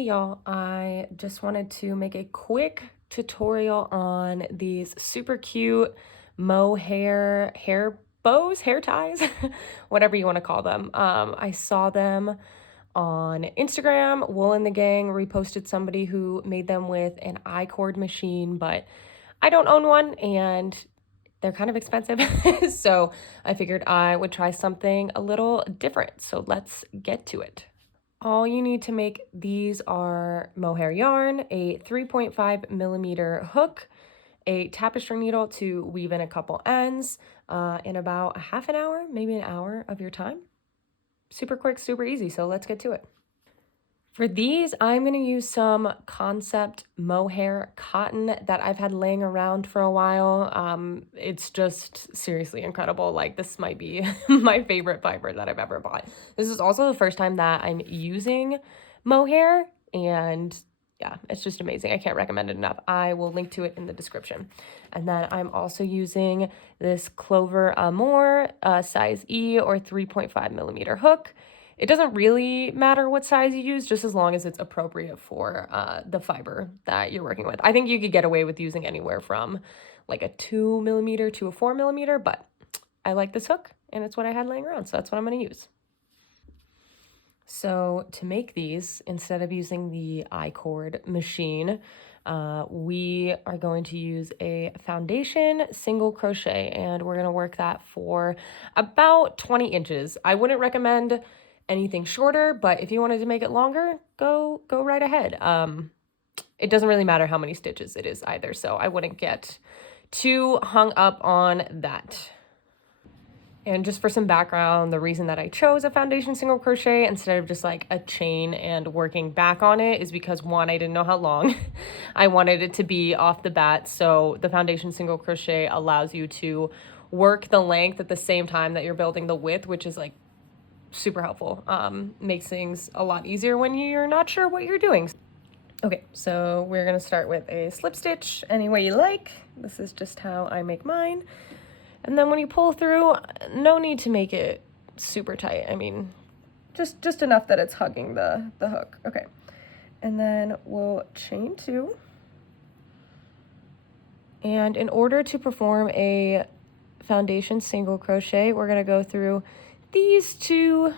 Hey y'all, I just wanted to make a quick tutorial on these super cute mohair hair bows, hair ties, whatever you want to call them. I saw them on Instagram. Wool and the Gang reposted somebody who made them with an I-cord machine, but I don't own one and they're kind of expensive. So I figured I would try something a little different. So let's get to it. All you need to make these are mohair yarn, a 3.5 millimeter hook, a tapestry needle to weave in a couple ends in about a half an hour, maybe an hour of your time. Super quick, super easy, so let's get to it. For these, I'm going to use some Concept Mohair cotton that I've had laying around for a while. It's just seriously incredible. Like, this might be my favorite fiber that I've ever bought. This is also the first time that I'm using mohair, and yeah, it's just amazing. I can't recommend it enough. I will link to it in the description. And then I'm also using this Clover Amour size E or 3.5 millimeter hook. It doesn't really matter what size you use, just as long as it's appropriate for the fiber that you're working with. I think you could get away with using anywhere from like a 2 millimeter to a 4 millimeter, but I like this hook and it's what I had laying around, so that's what I'm going to use. So to make these, instead of using the I-cord machine, we are going to use a foundation single crochet, and we're going to work that for about 20 inches. I wouldn't recommend anything shorter, but if you wanted to make it longer, go right ahead. It doesn't really matter how many stitches it is either, so I wouldn't get too hung up on that. And just for some background, the reason that I chose a foundation single crochet instead of just like a chain and working back on it is because, one, I didn't know how long I wanted it to be off the bat. So the foundation single crochet allows you to work the length at the same time that you're building the width, which is like super helpful. Makes things a lot easier when you're not sure what you're doing. Okay, so we're gonna start with a slip stitch any way you like. This is just how I make mine. And then when you pull through, no need to make it super tight. I mean, just enough that it's hugging the hook. Okay, and then we'll chain 2. And in order to perform a foundation single crochet, we're gonna go through these 2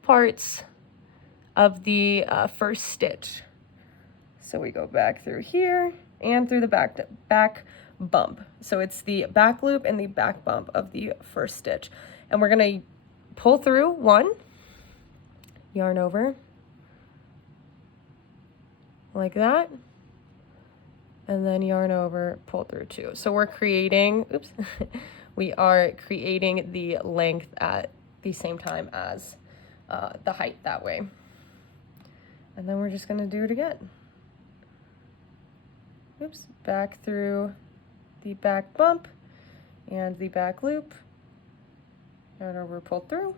parts of the first stitch. So we go back through here and through the back bump. So it's the back loop and the back bump of the first stitch. And we're gonna pull through 1, yarn over, like that, and then yarn over, pull through 2. So we're creating, oops, we are creating the length at the same time as the height that way. And then we're just gonna do it again. Oops, back through the back bump and the back loop, yarn over, pull through,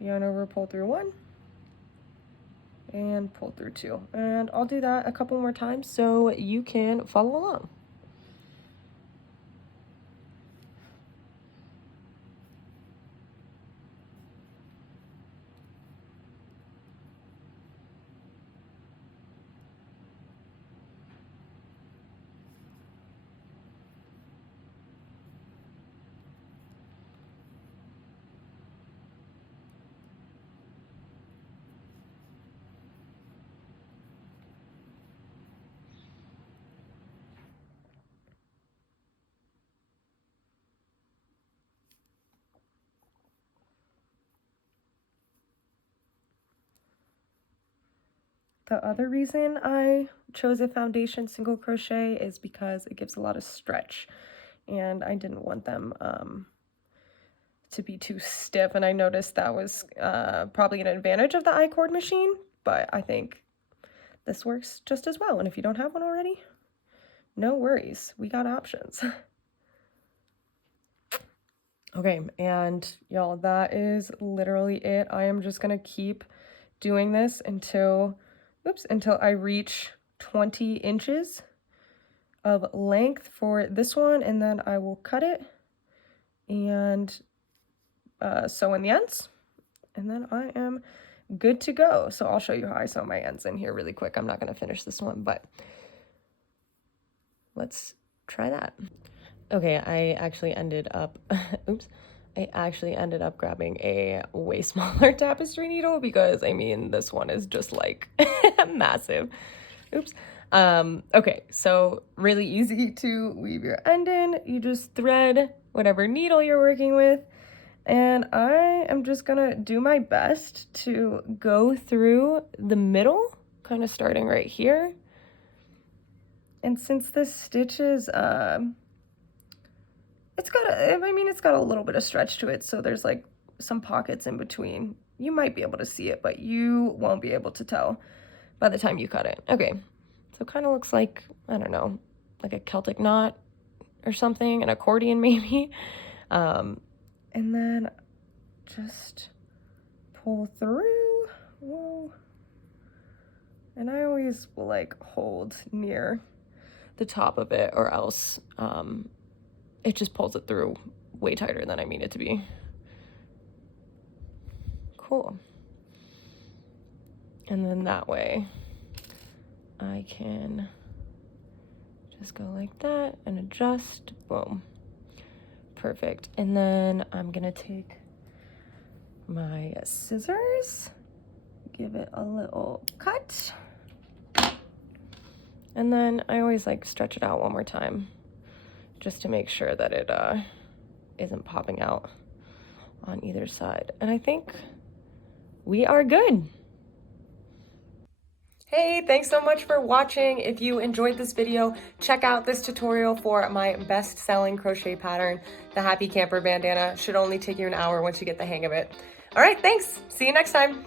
yarn over, pull through 1, and pull through 2. And I'll do that a couple more times so you can follow along. The other reason I chose a foundation single crochet is because it gives a lot of stretch, and I didn't want them to be too stiff, and I noticed that was probably an advantage of the I-cord machine, but I think this works just as well. And if you don't have one already, no worries, we got options. Okay, and y'all, that is literally it. I am just gonna keep doing this until I reach 20 inches of length for this one, and then I will cut it and sew in the ends, and then I am good to go. So I'll show you how I sew my ends in here really quick. I'm not going to finish this one, but let's try that. Okay, I actually ended up, oops, I actually ended up grabbing a way smaller tapestry needle because, I mean, this one is just like massive. Oops. Okay, so really easy to weave your end in. You just thread whatever needle you're working with. And I am just gonna do my best to go through the middle, kind of starting right here. And since this stitch is, it's got a little bit of stretch to it, so there's like some pockets in between. You might be able to see it, but you won't be able to tell by the time you cut it. Okay, so it kind of looks like, I don't know, like a Celtic knot or something, an accordion maybe. And then just pull through. Whoa. And I always will like hold near the top of it, or else it just pulls it through way tighter than I mean it to be. Cool. And then that way I can just go like that and adjust. Boom. Perfect. And then I'm gonna take my scissors, give it a little cut, and then I always like stretch it out one more time just to make sure that it isn't popping out on either side. And I think we are good. Hey, thanks so much for watching. If you enjoyed this video, check out this tutorial for my best-selling crochet pattern, the Happy Camper Bandana. Should only take you an hour once you get the hang of it. All right, thanks. See you next time.